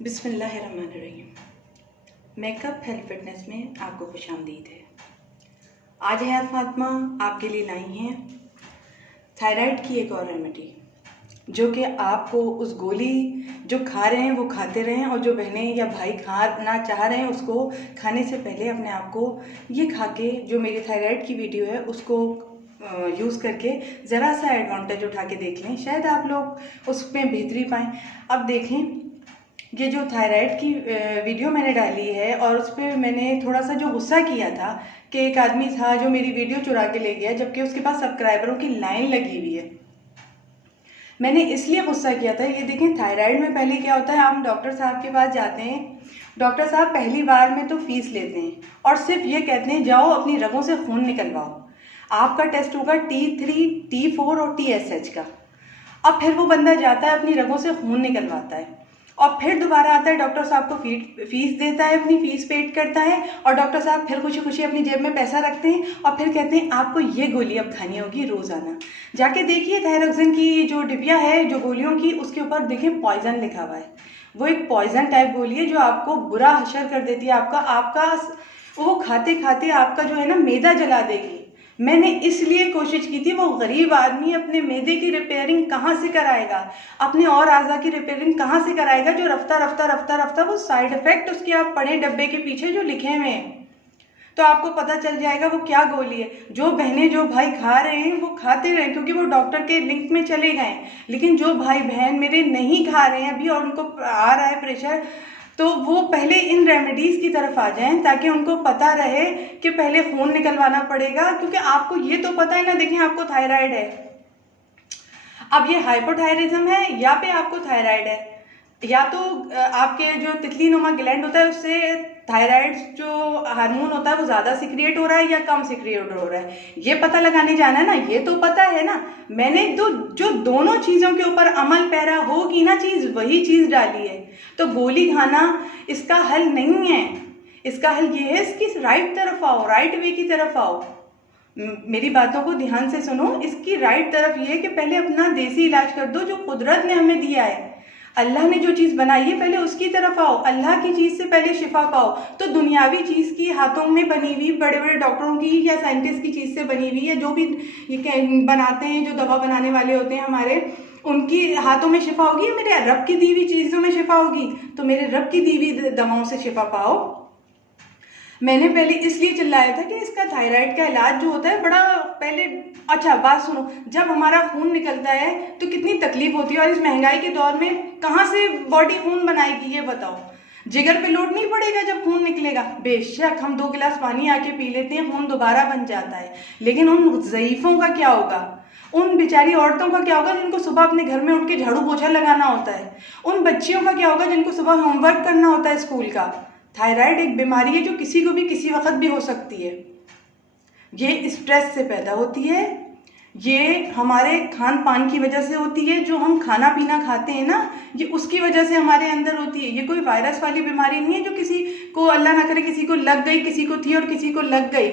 बिस्मिल्लाहिर्रहमानिर्रहीम। Makeup health fitness में आपको खुशामदीद है। आज हयात फातिमा आपके लिए लाई हैं थायराइड की एक और रेमेडी, जो कि आपको उस गोली जो खा रहे हैं वो खाते रहें, और जो बहनें या भाई खाना चाह रहे हैं उसको खाने से पहले अपने आप को ये खा के, जो मेरी थायराइड की वीडियो है उसको यूज़ करके ज़रा सा एडवांटेज उठा के देख लें, शायद आप लोग उसमें बेहतरी पाएँ। अब देखें, ये जो थायराइड की वीडियो मैंने डाली है और उस पर मैंने थोड़ा सा जो गुस्सा किया था कि एक आदमी था जो मेरी वीडियो चुरा के ले गया, जबकि उसके पास सब्सक्राइबरों की लाइन लगी हुई है। मैंने इसलिए गुस्सा किया था, ये देखें थायराइड में पहले क्या होता है, हम डॉक्टर साहब के पास जाते हैं, डॉक्टर साहब पहली बार में तो फीस लेते हैं और सिर्फ ये कहते हैं जाओ अपनी रगों से खून निकलवाओ। आपका टेस्ट होगा T3, T4 और TSH का। अब फिर वो बंदा जाता है अपनी रगों से खून निकलवाता है और फिर दोबारा आता है, डॉक्टर साहब को फीस देता है, अपनी फीस पेड करता है, और डॉक्टर साहब फिर खुशी खुशी अपनी जेब में पैसा रखते हैं और फिर कहते हैं आपको ये गोली अब खानी होगी रोज़ाना। जाके देखिए थायरोक्सिन की जो डिबिया है जो गोलियों की, उसके ऊपर देखें पॉइजन लिखा हुआ है। वो एक पॉइजन टाइप गोली है जो आपको बुरा हशर कर देती है, आपका वो खाते खाते आपका जो है ना मैदा जला देगी। मैंने इसलिए कोशिश की थी, वो गरीब आदमी अपने मैदे की रिपेयरिंग कहाँ से कराएगा, अपने और आज़ा की रिपेयरिंग कहाँ से कराएगा, जो रफ्ता रफ्ता रफ्ता रफ्ता वो साइड इफ़ेक्ट उसके आप पढ़े डब्बे के पीछे जो लिखे हुए हैं, तो आपको पता चल जाएगा वो क्या गोली है। जो बहनें जो भाई खा रहे हैं वो खाते रहें, क्योंकि वो डॉक्टर के लिंक में चले गए। लेकिन जो भाई बहन मेरे नहीं खा रहे हैं अभी और उनको आ रहा है प्रेशर, तो वो पहले इन रेमेडीज़ की तरफ आ जाएं, ताकि उनको पता रहे कि पहले खून निकलवाना पड़ेगा। क्योंकि आपको ये तो पता है ना, देखें आपको थायराइड है, अब ये हाइपोथायरिज्म है या पे आपको थायराइड है, या तो आपके जो तितली नुमा ग्लैंड होता है उससे थायराइड जो हार्मोन होता है वो ज़्यादा सिक्रिएट हो रहा है या कम सिक्रिएट हो रहा है, ये पता लगाने जाना है ना, ये तो पता है ना। मैंने तो जो दोनों चीज़ों के ऊपर अमल पैरा होगी ना चीज़, वही चीज़ डाली है। तो गोली खाना इसका हल नहीं है, इसका हल ये है इसकी राइट तरफ आओ, राइट वे की तरफ आओ। मेरी बातों को ध्यान से सुनो। इसकी राइट तरफ ये है कि पहले अपना देसी इलाज कर दो जो कुदरत ने हमें दिया है, अल्लाह ने जो चीज़ बनाई है पहले उसकी तरफ आओ। अल्लाह की चीज़ से पहले शिफा पाओ। तो दुनियावी चीज़ की हाथों में बनी हुई बड़े बड़े डॉक्टरों की या साइंटिस्ट की चीज़ से बनी हुई या जो भी ये बनाते हैं, जो दवा बनाने वाले होते हैं हमारे, उनकी हाथों में शिफा होगी, मेरे रब की दी हुई चीज़ों में शिफा होगी। तो मेरे रब की दी हुई दवाओं से शिफा पाओ। मैंने पहले इसलिए चिल्लाया था कि इसका थायराइड का इलाज जो होता है बड़ा पहले, अच्छा बात सुनो, जब हमारा खून निकलता है तो कितनी तकलीफ होती है, और इस महंगाई के दौर में कहाँ से बॉडी खून बनाएगी ये बताओ। जिगर पे लोड नहीं पड़ेगा जब खून निकलेगा। बेशक हम 2 गिलास पानी आके पी लेते हैं, खून दोबारा बन जाता है, लेकिन उन ज़ईफ़ों का क्या होगा, उन बेचारी औरतों का क्या होगा जिनको सुबह अपने घर में उठ के झाड़ू पोछा लगाना होता है, उन बच्चियों का क्या होगा जिनको सुबह होमवर्क करना होता है स्कूल का। थायराइड एक बीमारी है जो किसी को भी किसी वक्त भी हो सकती है। ये स्ट्रेस से पैदा होती है, ये हमारे खान पान की वजह से होती है, जो हम खाना पीना खाते हैं ना, ये उसकी वजह से हमारे अंदर होती है। ये कोई वायरस वाली बीमारी नहीं है जो किसी को, अल्लाह ना करे, किसी को लग गई, किसी को थी और किसी को लग गई।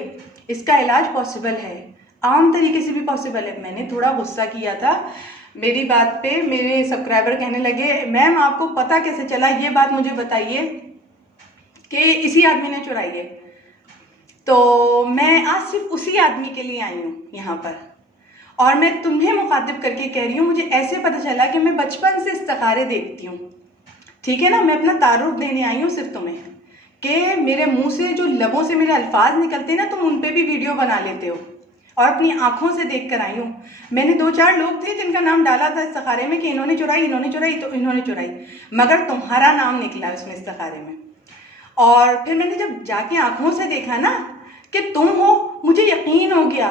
इसका इलाज पॉसिबल है, आम तरीके से भी पॉसिबल है। मैंने थोड़ा गुस्सा किया था मेरी बात पे, मेरे सब्सक्राइबर कहने लगे मैम आपको पता कैसे चला, ये बात मुझे बताइए कि इसी आदमी ने चुराई है। तो मैं आज सिर्फ उसी आदमी के लिए आई हूँ यहाँ पर, और मैं तुम्हें मुखातिब करके कह रही हूँ, मुझे ऐसे पता चला कि मैं बचपन से इस्तिखारे देखती हूँ, ठीक है ना। मैं अपना तारुफ देने आई हूँ सिर्फ तुम्हें, कि मेरे मुंह से जो लबों से मेरे अल्फाज निकलते हैं ना, तुम उन पर भी वीडियो बना लेते हो, और अपनी आंखों से देख कर आई हूँ। मैंने 2-4 लोग थे जिनका नाम डाला था इस्तिखारे में कि इन्होंने चुराई, इन्होंने चुराई, तो इन्होंने चुराई, मगर तुम्हारा नाम निकला उसमें इस्तिखारे में। और फिर मैंने जब जाके आंखों से देखा ना कि तुम हो, मुझे यकीन हो गया।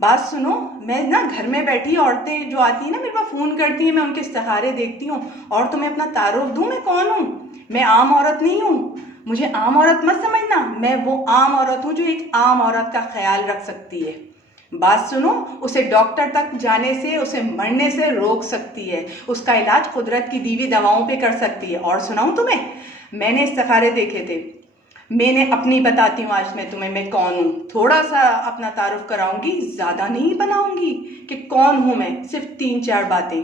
बात सुनो, मैं ना घर में बैठी औरतें जो आती हैं ना मेरे पास फ़ोन करती हैं, मैं उनके इस्तिखारे देखती हूँ, और तुम्हें अपना तारुफ दूँ मैं कौन हूँ। मैं आम औरत नहीं हूँ, मुझे आम औरत मत समझना, मैं वो आम औरत हूँ जो एक आम औरत का ख्याल रख सकती है। बात सुनो, उसे डॉक्टर तक जाने से, उसे मरने से रोक सकती है, उसका इलाज कुदरत की दी हुई दवाओं पे कर सकती है। और सुनाऊँ तुम्हें, मैंने इस्तिखारे देखे थे, मैंने अपनी बताती हूँ आज मैं तुम्हें, मैं कौन हूँ। थोड़ा सा अपना तारुफ कराऊंगी, ज़्यादा नहीं बनाऊंगी कि कौन हूँ मैं, सिर्फ 3-4 बातें।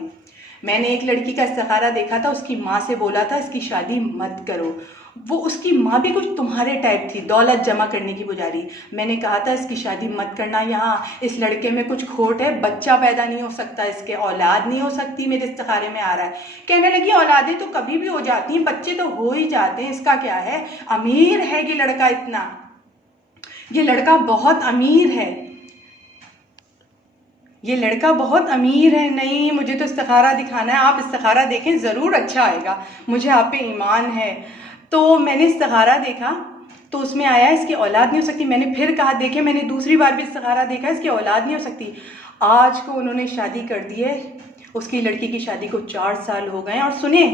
मैंने एक लड़की का इस्तिखारा देखा था, उसकी माँ से बोला था इसकी शादी मत करो। वो उसकी माँ भी कुछ तुम्हारे टाइप थी, दौलत जमा करने की पुजारी। मैंने कहा था इसकी शादी मत करना, यहाँ इस लड़के में कुछ खोट है, बच्चा पैदा नहीं हो सकता, इसके औलाद नहीं हो सकती, मेरे इस्तिखारे में आ रहा है। कहने लगी औलादें तो कभी भी हो जाती हैं, बच्चे तो हो ही जाते हैं, इसका क्या है, अमीर है ये लड़का, इतना ये लड़का बहुत अमीर है, ये लड़का बहुत अमीर है। नहीं, मुझे तो इस्तिखारा दिखाना है, आप इस्तिखारा देखें ज़रूर अच्छा आएगा, मुझे आप पे ईमान है। तो मैंने इस्तिखारा देखा तो उसमें आया इसकी औलाद नहीं हो सकती। मैंने फिर कहा देखे, मैंने दूसरी बार भी इस्तिखारा देखा, इसकी औलाद नहीं हो सकती। आज को उन्होंने शादी कर दी है, उसकी लड़की की शादी को 4 साल हो गए और सुने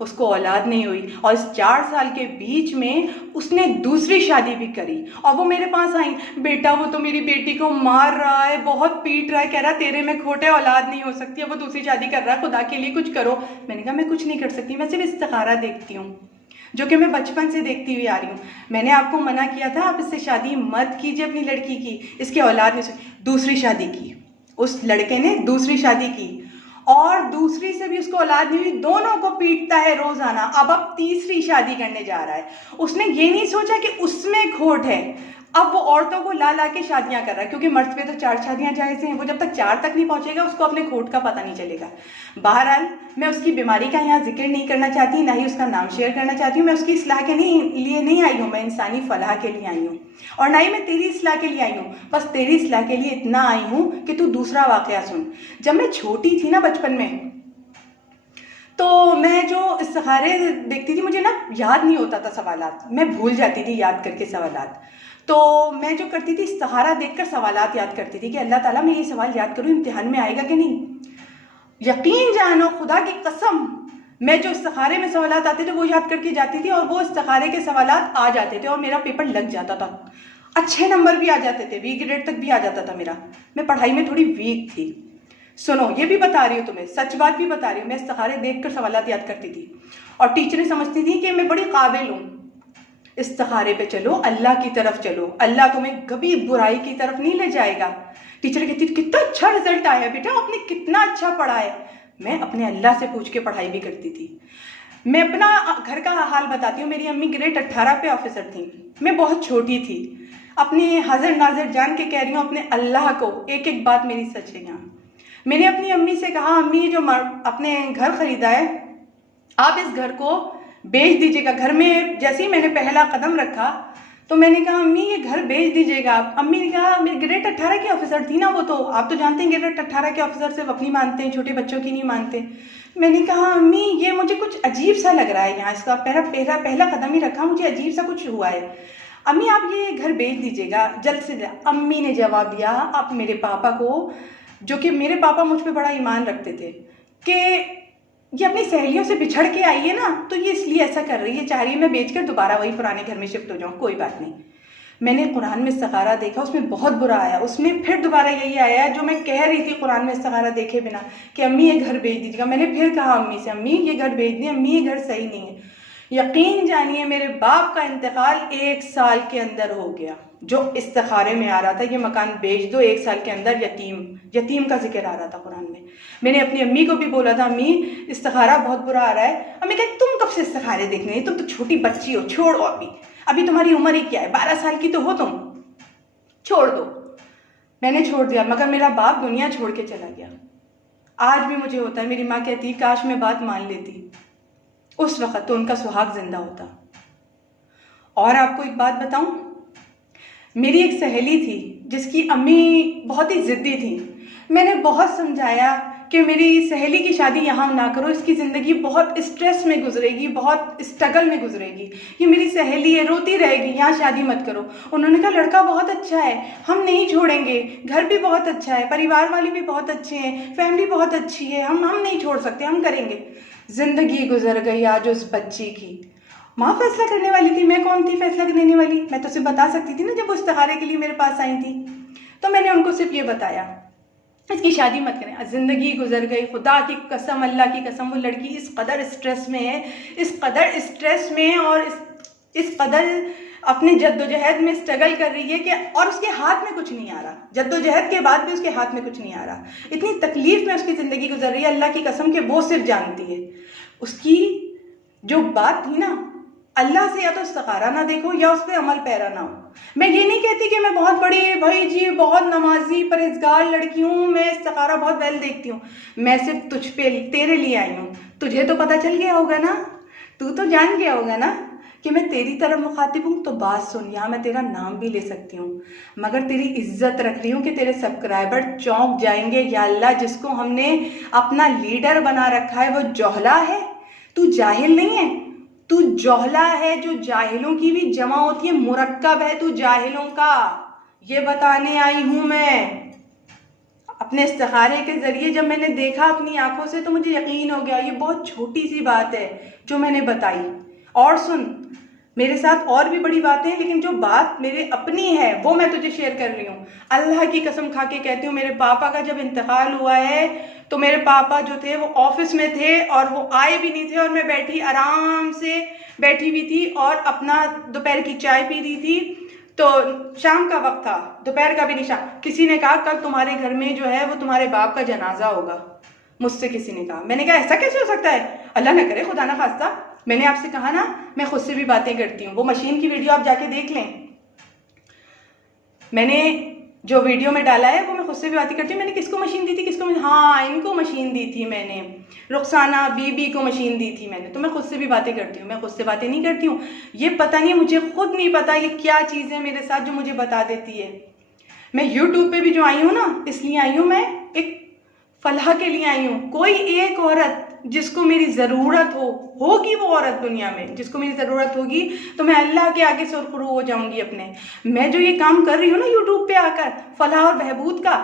उसको औलाद नहीं हुई, और इस 4 साल के बीच में उसने दूसरी शादी भी करी। और वो मेरे पास आई, बेटा वो तो मेरी बेटी को मार रहा है, बहुत पीट रहा है, कह रहा तेरे में खोटे, औलाद नहीं हो सकती है, वो दूसरी शादी कर रहा है, खुदा के लिए कुछ करो। मैंने कहा मैं कुछ नहीं कर सकती, मैं सिर्फ इस्तिखारा देखती हूँ, जो कि मैं बचपन से देखती हुई आ रही हूँ। मैंने आपको मना किया था आप इससे शादी मत कीजिए अपनी लड़की की, इसकी औलाद नहीं हो सकती। दूसरी शादी की, उस लड़के ने दूसरी शादी की और दूसरी से भी उसको औलाद नहीं हुई, दोनों को पीटता है रोजाना। अब तीसरी शादी करने जा रहा है। उसने ये नहीं सोचा कि उसमें खोट है, अब वो औरतों को ला ला के शादियां कर रहा है, क्योंकि मर्द पे तो 4 शादियां जायज़ हैं। वो जब तक 4 तक नहीं पहुंचेगा उसको अपने खोट का पता नहीं चलेगा। बहरहाल मैं उसकी बीमारी का यहाँ जिक्र नहीं करना चाहती, ना ही उसका नाम शेयर करना चाहती हूँ। मैं उसकी इस्लाह के लिए नहीं आई हूँ, मैं इंसानी फलाह के लिए आई हूँ, और ना ही मैं तेरी इस्लाह के लिए आई हूँ। बस तेरी इस्लाह के लिए इतना आई हूँ कि तू दूसरा वाक़या सुन। जब मैं छोटी थी ना, बचपन में, तो मैं जो इस्तिखारे देखती थी, मुझे ना याद नहीं होता था सवालात, मैं भूल जाती थी याद करके सवालात। तो मैं जो करती थी, इस्तिखारा देखकर सवालात याद करती थी कि अल्लाह ताला मैं ये सवाल याद करूँ, इम्तिहान में आएगा कि नहीं। यकीन जानो, खुदा की कसम, मैं जो इस्तिखारे में सवालात आते थे वो याद करके जाती थी, और वो इस्तिखारे के सवालात आ जाते थे और मेरा पेपर लग जाता था, अच्छे नंबर भी आ जाते थे, बी ग्रेड तक भी आ जाता था मेरा। मैं पढ़ाई में थोड़ी वीक थी। सुनो, ये भी बता रही हूँ तुम्हें, सच बात भी बता रही हूँ। मैं इस्तिखारे देखकर सवालात याद करती थी और टीचरें समझती थी कि मैं बड़ी काबिल हूँ। इस्तिखारे पे चलो, अल्लाह की तरफ चलो, अल्लाह तुम्हें कभी बुराई की तरफ नहीं ले जाएगा। टीचर कहती थी कितना अच्छा रिजल्ट आया बेटा, आपने कितना अच्छा पढ़ा है। मैं अपने अल्लाह से पूछ के पढ़ाई भी करती थी। मैं अपना घर का हाल बताती हूँ। मेरी अम्मी ग्रेड 18 पे ऑफिसर थी, मैं बहुत छोटी थी। अपने हाजिर नाजिर जान के कह रही हूँ, अपने अल्लाह को, एक एक बात मेरी सच है यहाँ। मैंने अपनी अम्मी से कहा, अम्मी जो अपने घर खरीदा है आप इस घर को बेच दीजिएगा। घर में जैसे ही मैंने पहला कदम रखा तो मैंने कहा अम्मी ये घर बेच दीजिएगा आप। अम्मी ने कहा, मेरी ग्रेड 18 की ऑफिसर थी ना वो, तो आप तो जानते हैं ग्रेड 18 के ऑफिसर सिर्फ अपनी मानते हैं, छोटे बच्चों की नहीं मानते। मैंने कहा अम्मी ये मुझे कुछ अजीब सा लग रहा है यहाँ, इसका पहला कदम ही रखा, मुझे अजीब सा कुछ हुआ है। अम्मी आप ये घर बेच दीजिएगा जल्द से जल्द। अम्मी ने जवाब दिया, आप मेरे पापा को, जो कि मेरे पापा मुझ पर बड़ा ईमान रखते थे, कि ये अपनी सहेलियों से बिछड़ के आई है ना, तो ये इसलिए ऐसा कर रही है, चाह रही है मैं बेचकर दोबारा वही पुराने घर में शिफ्ट हो जाऊँ। कोई बात नहीं। मैंने कुरान में इस्तिखारा देखा, उसमें बहुत बुरा आया, उसमें फिर दोबारा यही आया जो मैं कह रही थी कुरान में इस्तिखारा देखे बिना, कि अम्मी ये घर बेच दीजिएगा। मैंने फिर कहा अम्मी से, अम्मी ये घर बेच दी, अम्मी ये घर सही नहीं है। यकीन जानिए मेरे बाप का इंतकाल 1 साल के अंदर हो गया। जो इस्तिखारे में आ रहा था ये मकान बेच दो 1 साल के अंदर, यतीम का जिक्र आ रहा था कुरान में। मैंने अपनी अम्मी को भी बोला था, अम्मी इस्तिखारा बहुत बुरा आ रहा है। अम्मी कहती तुम कब से इस्तिखारे देखने हैं, तुम तो छोटी बच्ची हो, छोड़ो अभी तुम्हारी उम्र ही क्या है, 12 साल की तो हो तुम, छोड़ दो। मैंने छोड़ दिया, मगर मेरा बाप दुनिया छोड़ के चला गया। आज भी मुझे होता है, मेरी माँ कहती काश मैं बात मान लेती, उस वक़्त तो उनका सुहाग जिंदा होता। और आपको एक बात बताऊं, मेरी एक सहेली थी जिसकी अम्मी बहुत ही ज़िद्दी थी। मैंने बहुत समझाया कि मेरी सहेली की शादी यहाँ ना करो, इसकी ज़िंदगी बहुत स्ट्रेस में गुजरेगी, बहुत स्ट्रगल में गुजरेगी, ये मेरी सहेली है, रोती रहेगी, यहाँ शादी मत करो। उन्होंने कहा लड़का बहुत अच्छा है, हम नहीं छोड़ेंगे, घर भी बहुत अच्छा है, परिवार वाले भी बहुत अच्छे हैं, फैमिली बहुत अच्छी है, हम नहीं छोड़ सकते, हम करेंगे। ज़िंदगी गुजर गई आज उस बच्ची की। माँ फैसला करने वाली थी, मैं कौन थी फैसला करने वाली? मैं तो सिर्फ बता सकती थी ना, जब वो इस्तिखारे के लिए मेरे पास आई थी तो मैंने उनको सिर्फ ये बताया इसकी शादी मत करें। ज़िंदगी गुजर गई, खुदा की कसम, अल्लाह की कसम, वो लड़की इस कदर स्ट्रेस में है, इस कदर स्ट्रेस में, और इस कदर अपने जद्दोजहद में स्ट्रगल कर रही है कि और उसके हाथ में कुछ नहीं आ रहा, जद्दोजहद के बाद भी उसके हाथ में कुछ नहीं आ रहा। इतनी तकलीफ में उसकी ज़िंदगी गुजर रही है, अल्लाह की कसम कि वो सिर्फ जानती है। उसकी जो बात थी ना, अल्लाह से या तो इस्तिखारा ना देखो या उस पर अमल पैरा ना हो। मैं ये नहीं कहती कि मैं बहुत बड़ी भाई जी बहुत नमाजी परहेजगार लड़की हूँ, मैं इस्तिखारा बहुत वेल देखती हूँ। मैं सिर्फ तुझ पे तेरे लिए आई हूँ। तुझे तो पता चल गया होगा ना, तू तो जान गया होगा ना कि मैं तेरी तरफ मुखातिब हूँ। तो बात सुन, यहाँ मैं तेरा नाम भी ले सकती हूँ, मगर तेरी इज्जत रख रही हूँ कि तेरे सब्सक्राइबर चौंक जाएंगे। या अल्लाह, जिसको हमने अपना लीडर बना रखा है वो जोहला है। तू जाहिल नहीं है, तू जोहला है, जो जाहिलों की भी जमा होती है, मुरक्कब है तू जाहिलों का। ये बताने आई हूँ मैं। अपने इस्तिखारे के ज़रिए जब मैंने देखा अपनी आंखों से तो मुझे यकीन हो गया ये बहुत छोटी सी बात है जो मैंने बताई। और सुन, मेरे साथ और भी बड़ी बातें हैं, लेकिन जो बात मेरे अपनी है वो मैं तुझे शेयर कर रही हूँ। अल्लाह की कसम खा के कहती हूँ, मेरे पापा का जब इंतकाल हुआ है तो मेरे पापा जो थे वो ऑफिस में थे और वो आए भी नहीं थे, और मैं बैठी आराम से बैठी हुई थी और अपना दोपहर की चाय पी रही थी। तो शाम का वक्त था, दोपहर का भी नहीं, शाम। किसी ने कहा कल तुम्हारे घर में जो है वो तुम्हारे बाप का जनाजा होगा। मुझसे किसी ने कहा। मैंने कहा ऐसा कैसे हो सकता है, अल्लाह न करे, खुदा ना खास्ता। मैंने आपसे कहा ना मैं खुद से भी बातें करती हूँ। वो मशीन की वीडियो आप जाके देख लें, मैंने जो वीडियो में डाला है वो मैं खुद से भी बातें करती हूँ। मैंने किसको मशीन दी थी, किसको हाँ इनको मशीन दी थी मैंने, रुखसाना बीबी को मशीन दी थी मैंने। तो मैं खुद से भी बातें करती हूँ, मैं खुद से बातें नहीं करती हूँ। ये पता नहीं, मुझे खुद नहीं पता ये क्या चीज़ है मेरे साथ जो मुझे बता देती है। मैं यूट्यूब पे भी जो आई हूँ ना, इसलिए आई हूँ, मैं एक फलाह के लिए आई हूँ। कोई एक औरत जिसको मेरी ज़रूरत होगी, वो औरत दुनिया में जिसको मेरी ज़रूरत होगी, तो मैं अल्लाह के आगे सुरखरू हो जाऊंगी अपने। मैं जो ये काम कर रही हूँ ना यूट्यूब पे आकर फलाह और बहबूद का,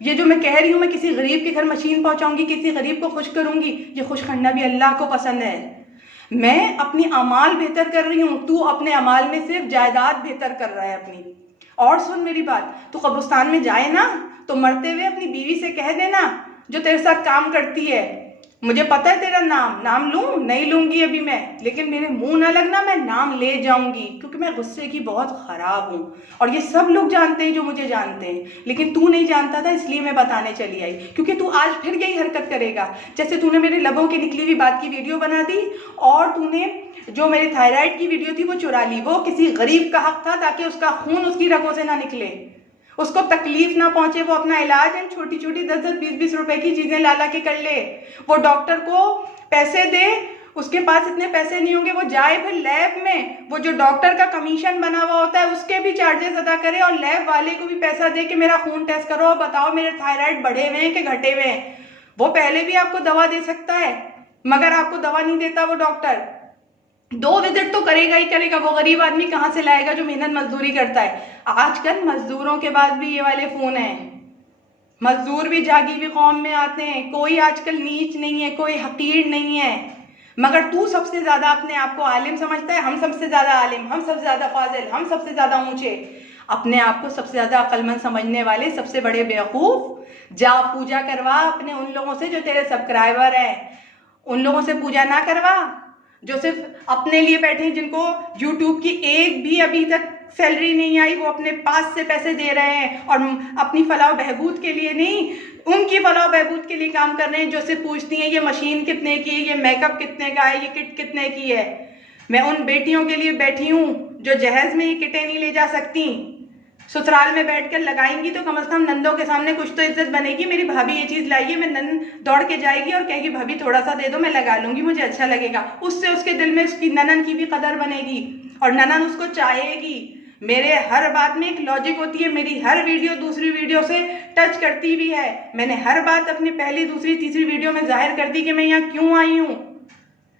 ये जो मैं कह रही हूँ, मैं किसी गरीब के घर मशीन पहुँचाऊँगी, किसी गरीब को खुश करूँगी, ये खुश करना भी अल्लाह को पसंद है। मैं अपनी अमाल बेहतर कर रही हूँ, तू अपने अमाल में सिर्फ जायदाद बेहतर कर रहा है अपनी। और सुन मेरी बात, तू कब्रिस्तान में जाए ना तो मरते हुए अपनी बीवी से कह देना जो तेरे साथ काम करती है, मुझे पता है तेरा नाम लूँ, नहीं लूँगी अभी मैं, लेकिन मेरे मुंह ना लगना, मैं नाम ले जाऊँगी, क्योंकि मैं गुस्से की बहुत ख़राब हूँ। और ये सब लोग जानते हैं जो मुझे जानते हैं, लेकिन तू नहीं जानता था, इसलिए मैं बताने चली आई। क्योंकि तू आज फिर यही हरकत करेगा, जैसे तूने मेरे लबों की निकली हुई बात की वीडियो बना दी, और तूने जो मेरी थायराइड की वीडियो थी वो चुरा ली। वो किसी गरीब का हक था ताकि उसका खून उसकी रगों से ना निकले, उसको तकलीफ ना पहुंचे, वो अपना इलाज इन छोटी छोटी 10-10 20-20 रुपए की चीजें ला के कर ले। वो डॉक्टर को पैसे दे, उसके पास इतने पैसे नहीं होंगे, वो जाए फिर लैब में, वो जो डॉक्टर का कमीशन बना हुआ होता है उसके भी चार्जेस अदा करे, और लैब वाले को भी पैसा दे कि मेरा खून टेस्ट करो और बताओ मेरे थायराइड बढ़े हुए हैं कि घटे हुए हैं। वो पहले भी आपको दवा दे सकता है, मगर आपको दवा नहीं देता वो डॉक्टर। 2 विजिट तो करेगा ही करेगा। वो गरीब आदमी कहाँ से लाएगा जो मेहनत मजदूरी करता है। आजकल मजदूरों के पास भी ये वाले फोन हैं, मजदूर भी जागी हुई कौम में आते हैं, कोई आजकल नीच नहीं है, कोई हकीर नहीं है। मगर तू सबसे ज्यादा अपने आप को आलिम समझता है, हम सबसे ज्यादा आलिम, हम सबसे ज्यादा फाजिल, हम सबसे ज्यादा ऊंचे। अपने आप को सबसे ज्यादा अक्लमंद समझने वाले सबसे बड़े बेवकूफ, जा पूजा करवा अपने उन लोगों से जो तेरे सब्सक्राइबर हैं, उन लोगों से पूजा ना करवा जो सिर्फ अपने लिए बैठे हैं, जिनको यूट्यूब की एक भी अभी तक सैलरी नहीं आई, वो अपने पास से पैसे दे रहे हैं और अपनी फलाह बहबूद के लिए नहीं, उनकी फलाह बहबूद के लिए काम कर रहे हैं, जो सिर्फ पूछती हैं ये मशीन कितने की है, ये मेकअप कितने का है, ये किट कितने की है। मैं उन बेटियों के लिए बैठी हूँ जो जहेज में ये किटें नहीं ले जा सकती, ससुराल में बैठकर लगाएंगी तो कम से कम नंदों के सामने कुछ तो इज्जत बनेगी। मेरी भाभी ये चीज़ लाई है, मैं नंद दौड़ के जाएगी और कहेगी भाभी थोड़ा सा दे दो, मैं लगा लूंगी, मुझे अच्छा लगेगा। उससे उसके दिल में उसकी ननन की भी कदर बनेगी और ननन उसको चाहेगी। मेरे हर बात में एक लॉजिक होती है, मेरी हर वीडियो दूसरी वीडियो से टच करती भी है। मैंने हर बात अपनी पहली दूसरी तीसरी वीडियो में जाहिर कर दी कि मैं यहाँ क्यों आई हूँ।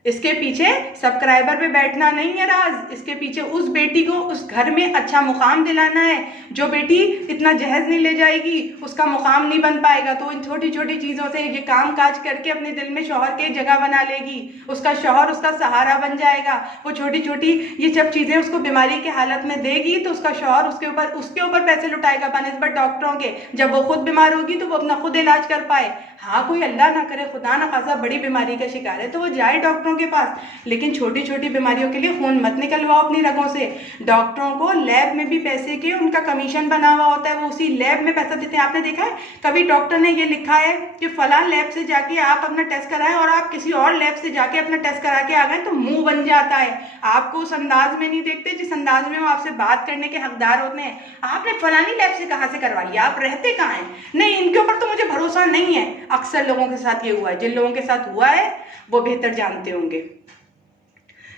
इसके पीछे सब्सक्राइबर पे बैठना नहीं है राज, इसके पीछे उस बेटी को उस घर में अच्छा मुकाम दिलाना है। जो बेटी इतना जहेज नहीं ले जाएगी उसका मुकाम नहीं बन पाएगा, तो इन छोटी छोटी चीज़ों से ये काम काज करके अपने दिल में शौहर के जगह बना लेगी, उसका शौहर उसका सहारा बन जाएगा। वो छोटी छोटी ये सब चीज़ें उसको बीमारी की हालत में देगी तो उसका शौहर उसके ऊपर पैसे लुटाएगा बनिस्बत डॉक्टरों के। जब वो खुद बीमार होगी तो वो अपना खुद इलाज कर पाए। हाँ, कोई अल्लाह ना करे खुदा ना खासा बड़ी बीमारी का शिकार है तो वो जाए डॉक्टरों के पास, लेकिन छोटी छोटी बीमारियों के लिए खून मत निकलवाओ अपनी रगों से। डॉक्टरों को लैब में भी पैसे के उनका कमीशन बना हुआ होता है, वो उसी लैब में पैसा देते हैं। आपने देखा है कभी डॉक्टर ने ये लिखा है कि फला लैब से जाके आप अपना टेस्ट कराएं और आप किसी और लैब से जाके अपना टेस्ट करा के आ गए तो मुंह बन जाता है। आपको उस अंदाज में नहीं देखते जिस अंदाज में वो आपसे बात करने के हकदार होते हैं। आपने फलानी लैब से कहाँ से करवा लिया, आप रहते कहाँ हैं? नहीं, इनके ऊपर तो मुझे भरोसा नहीं है। अक्सर लोगों के साथ ये हुआ है, जिन लोगों के साथ हुआ है वो बेहतर जानते होंगे।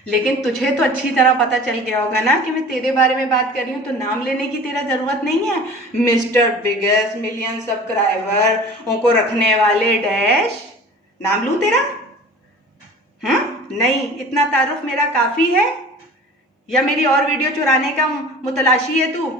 लेकिन तुझे तो अच्छी तरह पता चल गया होगा ना कि मैं तेरे बारे में बात कर रही हूँ, तो नाम लेने की तेरा जरूरत नहीं है। मिस्टर बिगेस्ट मिलियन सब्सक्राइबर को रखने वाले डैश, नाम लूँ तेरा? नहीं, इतना तारुफ मेरा काफी है या मेरी और वीडियो चुराने का मुतलाशी है तू?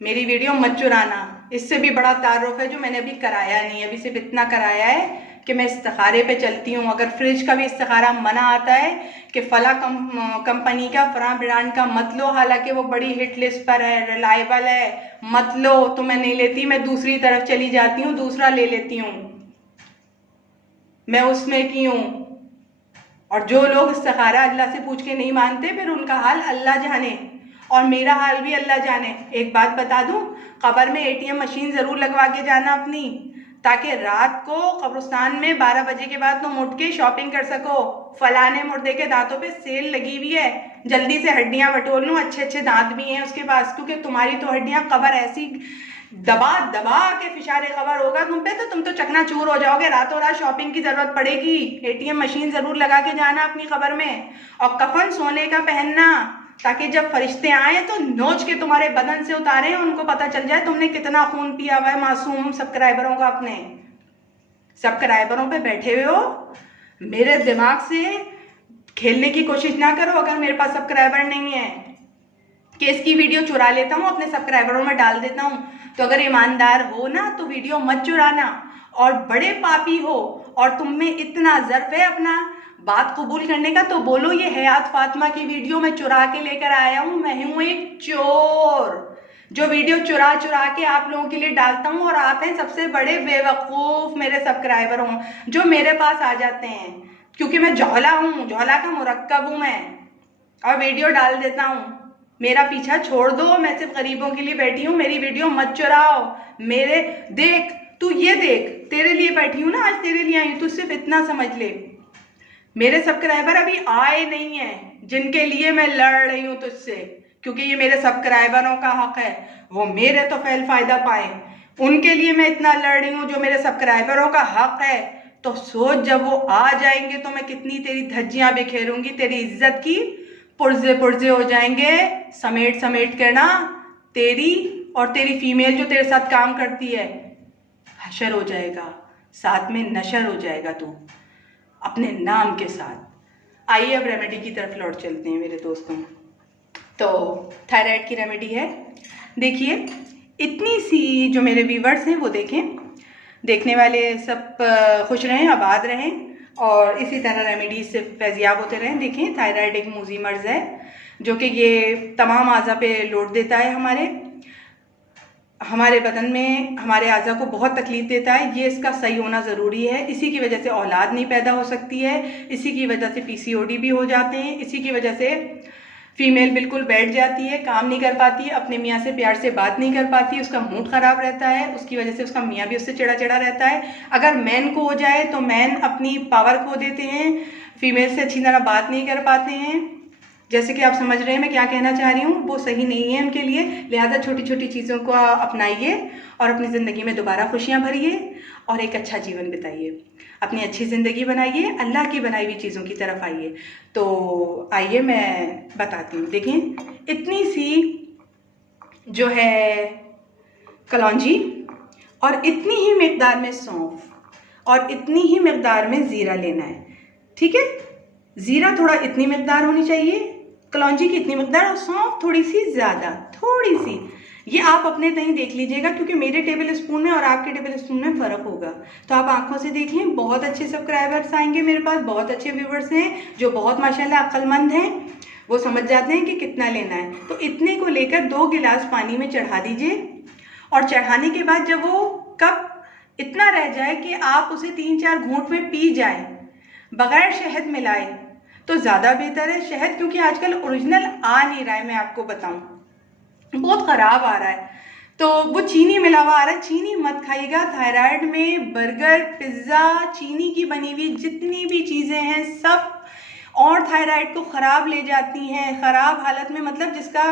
मेरी वीडियो मत चुराना, इससे भी बड़ा तारुफ है जो मैंने अभी कराया नहीं है। अभी सिर्फ इतना कराया है कि मैं इस्तिखारे पे चलती हूँ। अगर फ्रिज का भी इस्तिखारा मना आता है कि फला कंपनी का फला ब्रांड का मत लो, हालांकि वो बड़ी हिट लिस्ट पर है, रिलायबल है, मत लो, तो मैं नहीं लेती, मैं दूसरी तरफ चली जाती हूँ, दूसरा ले लेती हूँ। मैं उसमें की हूँ। और जो लोग इस्तिखारा अल्लाह से पूछ के नहीं मानते, फिर उनका हाल अल्लाह जाने और मेरा हाल भी अल्लाह जाने। एक बात बता दूं, कब्र में ATM मशीन ज़रूर लगवा के जाना अपनी, ताकि रात को कब्रिस्तान में 12 बजे के बाद तुम उठ के शॉपिंग कर सको। फलाने मुर्दे के दांतों पे सेल लगी हुई है, जल्दी से हड्डियां बटोर लूँ, अच्छे अच्छे दांत भी हैं उसके पास, क्योंकि तुम्हारी तो हड्डियां कब्र ऐसी दबा दबा के फिशारे खबर होगा तुम पे, तो तुम तो चकनाचूर हो जाओगे। रातों रात शॉपिंग की जरूरत पड़ेगी। ATM मशीन जरूर लगा के जाना अपनी कब्र में। और कफन सोने का पहनना, ताकि जब फरिश्ते आए तो नोच के तुम्हारे बदन से उतारें, उनको पता चल जाए तुमने कितना खून पिया हुआ है मासूम सब्सक्राइबरों का। अपने सब्सक्राइबरों पे बैठे हुए हो, मेरे दिमाग से खेलने की कोशिश ना करो। अगर मेरे पास सब्सक्राइबर नहीं है कि इसकी वीडियो चुरा लेता हूँ अपने सब्सक्राइबरों में डाल देता हूँ, तो अगर ईमानदार हो ना तो वीडियो मत चुराना। और बड़े पापी हो और तुम में इतना ज़र्फ है अपना बात कबूल करने का, तो बोलो ये हयात फातिमा की वीडियो मैं चुरा के लेकर आया हूँ। मैं हूँ एक चोर जो वीडियो चुरा चुरा के आप लोगों के लिए डालता हूँ, और आप हैं सबसे बड़े बेवकूफ़ मेरे सब्सक्राइबर हूँ जो मेरे पास आ जाते हैं, क्योंकि मैं जौहला हूँ, जौहला का मुरक्कब हूँ मैं, और वीडियो डाल देता हूँ। मेरा पीछा छोड़ दो, मैं सिर्फ गरीबों के लिए बैठी हूँ, मेरी वीडियो मत चुराओ। मेरे देख, तू ये देख, तेरे लिए बैठी हूँ ना, आज तेरे लिए आई हूँ, तू सिर्फ इतना समझ ले, मेरे सब्सक्राइबर अभी आए नहीं हैं जिनके लिए मैं लड़ रही हूँ तुझसे, क्योंकि ये मेरे सब्सक्राइबरों का हक है, वो मेरे तो फैल फायदा पाए, उनके लिए मैं इतना लड़ रही हूँ जो मेरे सब्सक्राइबरों का हक है। तो सोच, जब वो आ जाएंगे तो मैं कितनी तेरी धज्जियां बिखेरूंगी, तेरी इज्जत की पुर्जे पुर्जे हो जाएंगे, समेट समेट कर ना, तेरी और तेरी फीमेल जो तेरे साथ काम करती है हशर हो जाएगा, साथ में नशर हो जाएगा तू अपने नाम के साथ। आइए अब रेमेडी की तरफ लौट चलते हैं मेरे दोस्तों। तो थायराइड की रेमेडी है, देखिए इतनी सी, जो मेरे व्यूवर्स हैं वो देखें, देखने वाले सब खुश रहें, आबाद रहें, और इसी तरह रेमेडी से फैजियाब होते रहें। देखें, थायराइड एक मूजी मर्ज़ है जो कि ये तमाम आज़ा पे लोड देता है, हमारे बदन में हमारे आज़ा को बहुत तकलीफ़ देता है। ये इसका सही होना ज़रूरी है। इसी की वजह से औलाद नहीं पैदा हो सकती है, इसी की वजह से PCOD भी हो जाते हैं, इसी की वजह से फीमेल बिल्कुल बैठ जाती है, काम नहीं कर पाती, अपने मियाँ से प्यार से बात नहीं कर पाती, उसका मूड ख़राब रहता है, उसकी वजह से उसका मियाँ भी उससे चिड़ा चिड़ा रहता है। अगर मैन को हो जाए तो मैन अपनी पावर खो देते हैं, फीमेल से अच्छी तरह बात नहीं कर पाते हैं। जैसे कि आप समझ रहे हैं मैं क्या कहना चाह रही हूँ, वो सही नहीं है उनके लिए। लिहाजा छोटी छोटी चीज़ों को अपनाइए और अपनी ज़िंदगी में दोबारा खुशियाँ भरिए और एक अच्छा जीवन बिताइए, अपनी अच्छी ज़िंदगी बनाइए, अल्लाह की बनाई हुई चीज़ों की तरफ आइए। तो आइए मैं बताती हूँ। देखें, इतनी सी जो है कलौंजी और इतनी ही मिकदार में सौंफ और इतनी ही मिकदार में ज़ीरा लेना है, ठीक है? ज़ीरा थोड़ा इतनी मिकदार होनी चाहिए, कलौंजी की इतनी मिकदार, और सौंफ थोड़ी सी ज़्यादा, थोड़ी सी। ये आप अपने तहीं देख लीजिएगा, क्योंकि मेरे टेबल स्पून में और आपके टेबल स्पून में फ़र्क होगा। तो आप आंखों से देख लें। बहुत अच्छे सब्सक्राइबर्स आएंगे मेरे पास, बहुत अच्छे व्यूवर्स हैं जो बहुत माशाल्लाह अक्लमंद हैं, वो समझ जाते हैं कि कितना लेना है। तो इतने को लेकर 2 गिलास पानी में चढ़ा दीजिए, और चढ़ाने के बाद जब वो कप इतना रह जाए कि आप उसे 3-4 घूंट में पी जाएं, बगैर शहद मिलाए तो ज़्यादा बेहतर है। शहद क्योंकि आजकल ओरिजिनल आ नहीं रहा है, मैं आपको बताऊं बहुत ख़राब आ रहा है, तो वो चीनी मिला हुआ आ रहा है। चीनी मत खाइएगा। थायराइड में बर्गर, पिज़्ज़ा, चीनी की बनी हुई जितनी भी चीज़ें हैं सब और थायराइड को ख़राब ले जाती हैं। ख़राब हालत में मतलब जिसका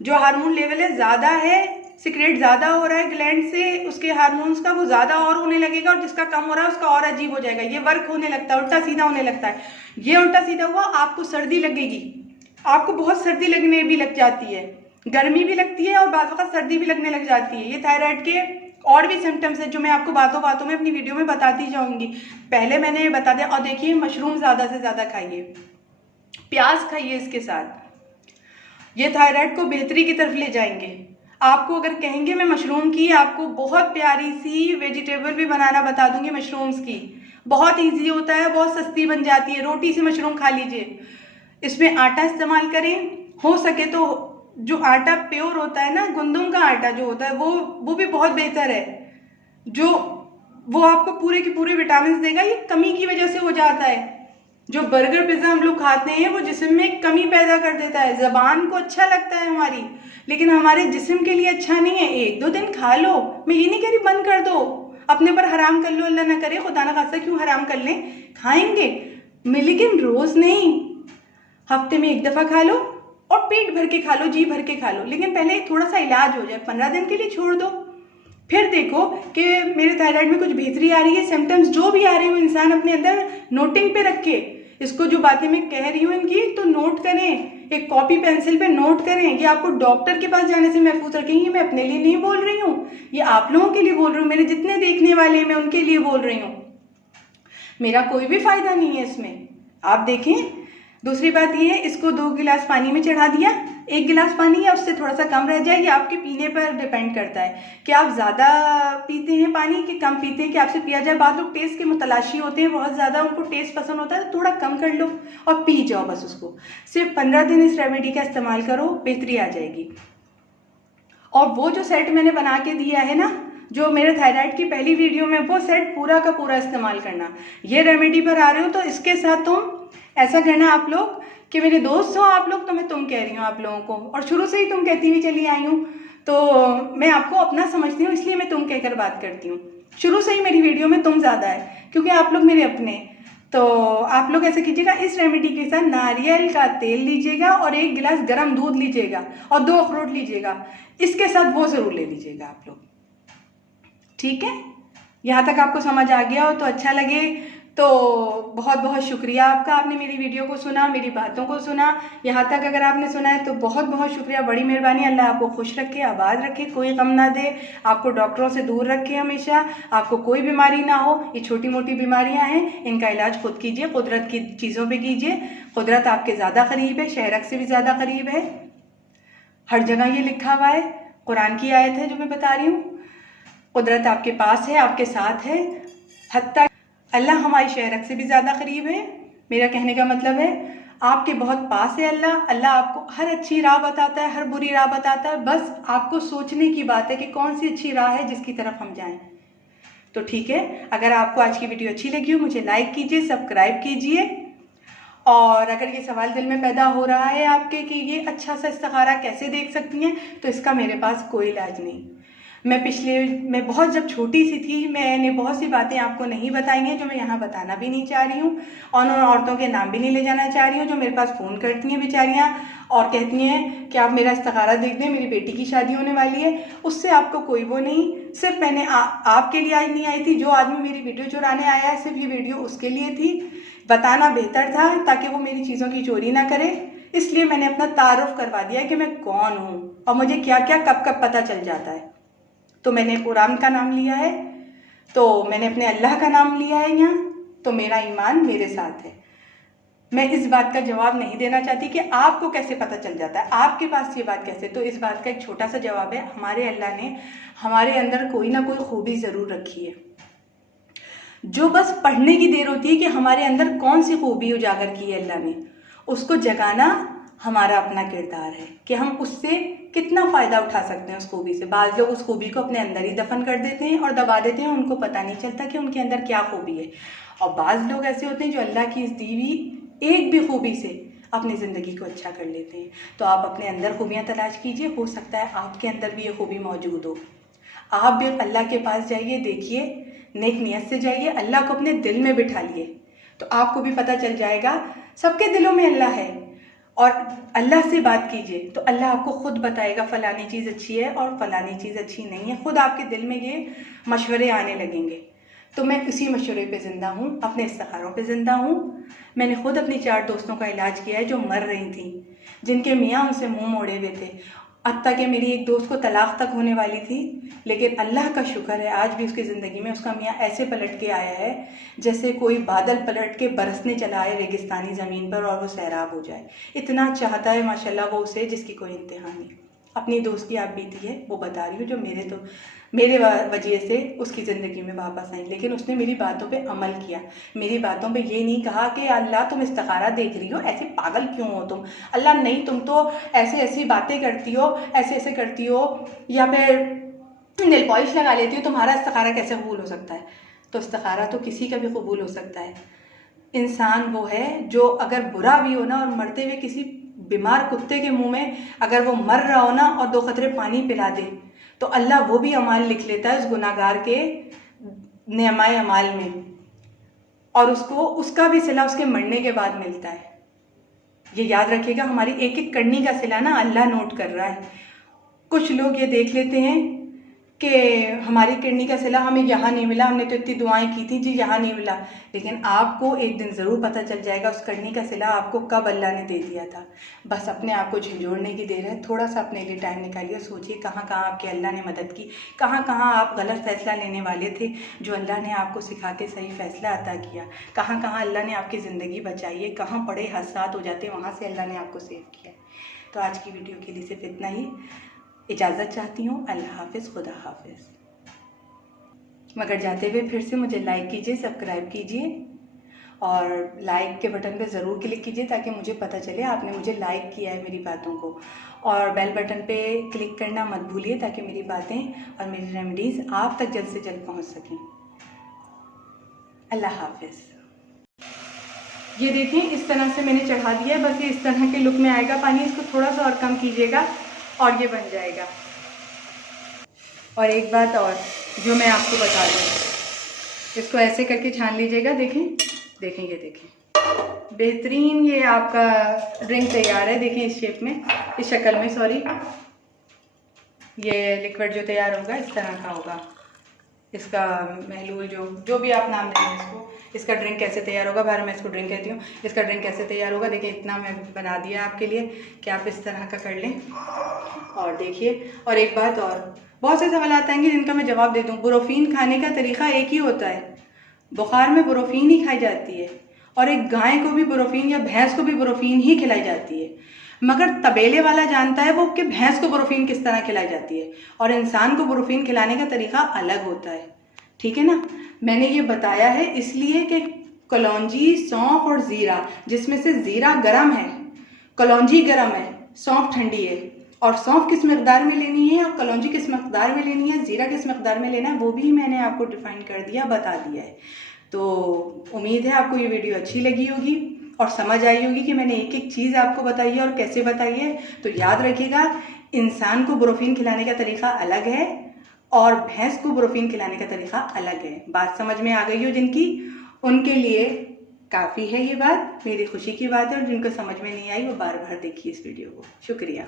जो हार्मोन लेवल है ज़्यादा है, सिक्रेट ज़्यादा हो रहा है ग्लैंड से उसके हार्मोन्स का, वो ज़्यादा और होने लगेगा, और जिसका कम हो रहा है उसका और अजीब हो जाएगा। ये वर्क होने लगता है, उल्टा सीधा होने लगता है। ये उल्टा सीधा हुआ, आपको सर्दी लगेगी, आपको बहुत सर्दी लगने भी लग जाती है, गर्मी भी लगती है और बाद वक़्त सर्दी भी लगने लग जाती है। ये थायराइड के और भी सिम्टम्स है जो मैं आपको बातों बातों में अपनी वीडियो में बताती जाऊंगी। पहले मैंने बता दिया। और देखिए, मशरूम ज़्यादा से ज़्यादा खाइए, प्याज खाइए इसके साथ, ये थायराइड को बेहतरी की तरफ ले जाएंगे। आपको अगर कहेंगे मैं मशरूम की आपको बहुत प्यारी सी वेजिटेबल भी बनाना बता दूंगी मशरूम्स की। बहुत इजी होता है, बहुत सस्ती बन जाती है। रोटी से मशरूम खा लीजिए। इसमें आटा इस्तेमाल करें, हो सके तो जो आटा प्योर होता है ना, गंदम का आटा जो होता है वो भी बहुत बेहतर है, जो वो आपको पूरे के पूरे विटामिन देगा। ये कमी की वजह से हो जाता है। जो बर्गर पिज़्ज़ा हम लोग खाते हैं वो जिस्म में कमी पैदा कर देता है। ज़बान को अच्छा लगता है हमारी, लेकिन हमारे जिस्म के लिए अच्छा नहीं है। 1-2 दिन खा लो, मैं ये नहीं कह रही बंद कर दो, अपने पर हराम कर लो, अल्लाह ना करे, खुदा ना खास्ता क्यों हराम कर लें, खाएंगे लेकिन रोज़ नहीं, हफ्ते में 1 दफ़ा खा लो और पेट भर के खा लो, जी भर के खा लो। लेकिन पहले थोड़ा सा इलाज हो जाए, 15 दिन के लिए छोड़ दो, फिर देखो कि मेरे थायराइड में कुछ बेहतरी आ रही है। सिम्टम्स जो भी आ रहे हैं वो इंसान अपने अंदर नोटिंग पे रखे। इसको जो बातें मैं कह रही हूँ इनकी तो नोट करें, एक कॉपी पेंसिल पे नोट करें। ये आपको डॉक्टर के पास जाने से महफूज रखेंगे। मैं अपने लिए नहीं बोल रही हूँ, ये आप लोगों के लिए बोल रही हूँ, मेरे जितने देखने वाले हैं मैं उनके लिए बोल रही हूँ। मेरा कोई भी फायदा नहीं है इसमें, आप देखें। दूसरी बात ये है, इसको 2 गिलास पानी में चढ़ा दिया, 1 गिलास पानी या उससे थोड़ा सा कम रह जाए, ये आपके पीने पर डिपेंड करता है कि आप ज़्यादा पीते हैं पानी कि कम पीते हैं, कि आपसे पिया जाए। बाद लोग टेस्ट के मुतलाशी होते हैं, बहुत ज़्यादा उनको टेस्ट पसंद होता है, तो थोड़ा कम कर लो और पी जाओ बस उसको। सिर्फ 15 दिन इस रेमेडी का इस्तेमाल करो, बेहतरी आ जाएगी। और वो जो सेट मैंने बना के दिया है ना, जो मेरे थायराइड की पहली वीडियो में, वो सेट पूरा का पूरा इस्तेमाल करना। ये रेमेडी पर आ रहे हो तो इसके साथ तुम ऐसा करना आप लोग कि मेरे दोस्त हो आप लोग, तो मैं तुम कह रही हूँ आप लोगों को, और शुरू से ही तुम कहती हुई चली आई हूँ, तो मैं आपको अपना समझती हूँ, इसलिए मैं तुम कहकर बात करती हूँ। शुरू से ही मेरी वीडियो में तुम ज़्यादा है क्योंकि आप लोग मेरे अपने। तो आप लोग ऐसे कीजिएगा, इस रेमेडी के साथ नारियल का तेल लीजिएगा और 1 गिलास गर्म दूध लीजिएगा और 2 अखरोट लीजिएगा, इसके साथ वो ज़रूर ले लीजिएगा आप लोग, ठीक है। यहाँ तक आपको समझ आ गया हो तो अच्छा लगे तो बहुत बहुत शुक्रिया आपका, आपने मेरी वीडियो को सुना, मेरी बातों को सुना। यहाँ तक अगर आपने सुना है तो बहुत बहुत शुक्रिया, बड़ी मेहरबानी। अल्लाह आपको खुश रखे, आबाद रखे, कोई गम ना दे, आपको डॉक्टरों से दूर रखे हमेशा, आपको कोई बीमारी ना हो। ये छोटी मोटी बीमारियाँ हैं, इनका इलाज खुद कीजिए, कुदरत की चीज़ों पर कीजिए। कुदरत आपके ज़्यादा करीब है, शहरक से भी ज़्यादा करीब है, हर जगह ये लिखा हुआ है, कुरान की आयत है जो मैं बता रही हूँ। कुदरत आपके पास है, आपके साथ है, हत्ता अल्लाह हमारी शहरक से भी ज़्यादा करीब है। मेरा कहने का मतलब है आपके बहुत पास है अल्लाह। अल्लाह आपको हर अच्छी राह बताता है, हर बुरी राह बताता है, बस आपको सोचने की बात है कि कौन सी अच्छी राह है जिसकी तरफ हम जाएं। तो ठीक है, अगर आपको आज की वीडियो अच्छी लगी हो मुझे लाइक कीजिए, सब्सक्राइब कीजिए, और अगर ये सवाल दिल में पैदा हो रहा है आपके कि ये अच्छा सा इस्तिखारा कैसे देख सकती हैं, तो इसका मेरे पास कोई इलाज नहीं। मैं बहुत जब छोटी सी थी, मैंने बहुत सी बातें आपको नहीं बताई हैं जो मैं यहाँ बताना भी नहीं चाह रही हूँ, और उन औरतों के नाम भी नहीं ले जाना चाह रही हूँ जो मेरे पास फ़ोन करती हैं बेचारियाँ और कहती हैं कि आप मेरा इस्तिखारा देख दें, मेरी बेटी की शादी होने वाली है। उससे आपको कोई वो नहीं, सिर्फ मैंने आपके लिए आज नहीं आई थी। जो आदमी मेरी वीडियो चुराने आया है, सिर्फ ये वीडियो उसके लिए थी। बताना बेहतर था ताकि वो मेरी चीज़ों की चोरी ना करे, इसलिए मैंने अपना तारुफ करवा दिया कि मैं कौन हूँ और मुझे क्या क्या कब कब पता चल जाता है। तो मैंने कुरान का नाम लिया है, तो मैंने अपने अल्लाह का नाम लिया है यहाँ, तो मेरा ईमान मेरे साथ है। मैं इस बात का जवाब नहीं देना चाहती कि आपको कैसे पता चल जाता है, आपके पास ये बात कैसे। तो इस बात का एक छोटा सा जवाब है, हमारे अल्लाह ने हमारे अंदर कोई ना कोई खूबी ज़रूर रखी है, जो बस पढ़ने की देर होती है कि हमारे अंदर कौन सी खूबी उजागर की है अल्लाह ने। उसको जगाना हमारा अपना किरदार है कि हम उससे कितना फ़ायदा उठा सकते हैं उस खूबी से। बाज़ लोग उस खूबी को अपने अंदर ही दफन कर देते हैं और दबा देते हैं, उनको पता नहीं चलता कि उनके अंदर क्या खूबी है। और बाज़ लोग ऐसे होते हैं जो अल्लाह की इस दी हुई एक भी खूबी से अपनी ज़िंदगी को अच्छा कर लेते हैं। तो आप अपने अंदर खूबियाँ तलाश कीजिए, हो सकता है आपके अंदर भी ये खूबी मौजूद हो। आप भी अल्लाह के पास जाइए, देखिए, नेक नियत से जाइए, अल्लाह को अपने दिल में बिठा लिए तो आपको भी पता चल जाएगा सबके दिलों में अल्लाह है। और अल्लाह से बात कीजिए तो अल्लाह आपको खुद बताएगा फ़लानी चीज़ अच्छी है और फ़लानी चीज़ अच्छी नहीं है। खुद आपके दिल में ये मशवरे आने लगेंगे। तो मैं उसी मशवरे पे ज़िंदा हूँ, अपने इस्तिखारों पे ज़िंदा हूँ। मैंने खुद अपनी 4 दोस्तों का इलाज किया है जो मर रही थी, जिनके मियाँ उनसे मुँह मोड़े हुए थे। हत्ता कि मेरी एक दोस्त को तलाक़ तक होने वाली थी, लेकिन अल्लाह का शुक्र है आज भी उसकी ज़िंदगी में उसका मियाँ ऐसे पलट के आया है जैसे कोई बादल पलट के बरसने चला आए रेगिस्तानी ज़मीन पर और वो सैराब हो जाए। इतना चाहता है माशाल्लाह वो उसे, जिसकी कोई इंतहा नहीं। अपनी दोस्त की आप बीती है वो बता रही हूँ, जो मेरे वजह से उसकी ज़िंदगी में वापस आई। लेकिन उसने मेरी बातों पे अमल किया, मेरी बातों पे ये नहीं कहा कि अल्लाह तुम इस्तिखारा देख रही हो, ऐसे पागल क्यों हो तुम, अल्लाह नहीं तुम तो ऐसे ऐसी बातें करती हो, ऐसे ऐसे करती हो, या फिर नेल पॉलिश लगा लेती हो, तुम्हारा इस्तिखारा कैसे कबूल हो सकता है। तो इस्तिखारा तो किसी का भी कबूल हो सकता है। इंसान वो है जो अगर बुरा भी हो ना और मरते हुए किसी बीमार कुत्ते के मुंह में अगर वो मर रहा हो ना और 2 कतरे पानी पिला दे तो अल्लाह वो भी अमाल लिख लेता है उस गुनाहगार के नेमाए अमाल में, और उसको उसका भी सिला उसके मरने के बाद मिलता है। ये याद रखिएगा, हमारी एक एक करनी का सिला ना अल्लाह नोट कर रहा है। कुछ लोग ये देख लेते हैं कि हमारी किडनी का सिला हमें यहाँ नहीं मिला, हमने तो इतनी दुआएं की थी जी यहाँ नहीं मिला, लेकिन आपको एक दिन ज़रूर पता चल जाएगा उस किडनी का सिला आपको कब अल्लाह ने दे दिया था। बस अपने आप को झंझोड़ने की देर है। थोड़ा सा अपने लिए टाइम निकालिए, सोचिए कहाँ कहाँ आपके अल्लाह ने मदद की, कहाँ कहाँ आप गलत फ़ैसला लेने वाले थे जो अल्लाह ने आपको सिखा के सही फ़ैसला अता किया, कहाँ कहाँ अल्लाह ने आपकी ज़िंदगी बचाई है, कहाँ बड़े हादसात हो जाते हैं वहाँ से अल्लाह ने आपको सेव किया। तो आज की वीडियो के लिए सिर्फ इतना ही। इजाज़त चाहती हूँ। अल्लाह हाफ़िज़, खुदा हाफ़िज़। मगर जाते हुए फिर से मुझे लाइक कीजिए, सब्सक्राइब कीजिए और लाइक के बटन पे ज़रूर क्लिक कीजिए ताकि मुझे पता चले आपने मुझे लाइक किया है मेरी बातों को। और बेल बटन पे क्लिक करना मत भूलिए ताकि मेरी बातें और मेरी रेमेडीज़ आप तक जल्द से जल्द पहुँच सकें। अल्लाह हाफ़िज़। ये देखें, इस तरह से मैंने चढ़ा दिया है, बस ये इस तरह के लुक में आएगा पानी। इसको थोड़ा सा और कम कीजिएगा और ये बन जाएगा। और एक बात और जो मैं आपको बता दूँ, इसको ऐसे करके छान लीजिएगा। देखें देखें, ये देखें, बेहतरीन ये आपका ड्रिंक तैयार है। देखें इस शेप में, इस शक्ल में, सॉरी, ये लिक्विड जो तैयार होगा इस तरह का होगा। इसका महलूल जो भी आप नाम दें इसको, इसका ड्रिंक कैसे तैयार होगा, बाहर मैं इसको ड्रिंक कहती हूँ, इसका ड्रिंक कैसे तैयार होगा। देखिए इतना मैं बना दिया आपके लिए कि आप इस तरह का कर लें। और देखिए, और एक बात और, बहुत से सवाल आएंगे जिनका मैं जवाब दे दूँ। बुरोफीन खाने का तरीका एक ही होता है, बुखार में बुरोफीन ही खाई जाती है, और एक गाय को भी बुरोफीन या भैंस को भी बुरोफीन ही खिलाई जाती है। मगर तबेले वाला जानता है वो कि भैंस को बुरोफीन किस तरह खिलाई जाती है, और इंसान को बुरोफीन खिलाने का तरीका अलग होता है। ठीक है ना। मैंने ये बताया है इसलिए कि कलौंजी, सौंफ और ज़ीरा, जिसमें से ज़ीरा गर्म है, कलौंजी गर्म है, सौंफ ठंडी है, और सौंफ किस मकदार में लेनी है और कलौंजी किस मकदार में लेनी है, ज़ीरा किस मकदार में लेना है, वो भी मैंने आपको डिफाइन कर दिया, बता दिया है। तो उम्मीद है आपको ये वीडियो अच्छी लगी होगी और समझ आई होगी कि मैंने एक एक चीज़ आपको बताई है और कैसे बताई है। तो याद रखिएगा, इंसान को बुरोफीन खिलाने का तरीका अलग है और भैंस को बुरोफीन खिलाने का तरीका अलग है। बात समझ में आ गई हो जिनकी, उनके लिए काफ़ी है ये बात, मेरी खुशी की बात है। और जिनको समझ में नहीं आई वो बार बार देखिए इस वीडियो को। शुक्रिया।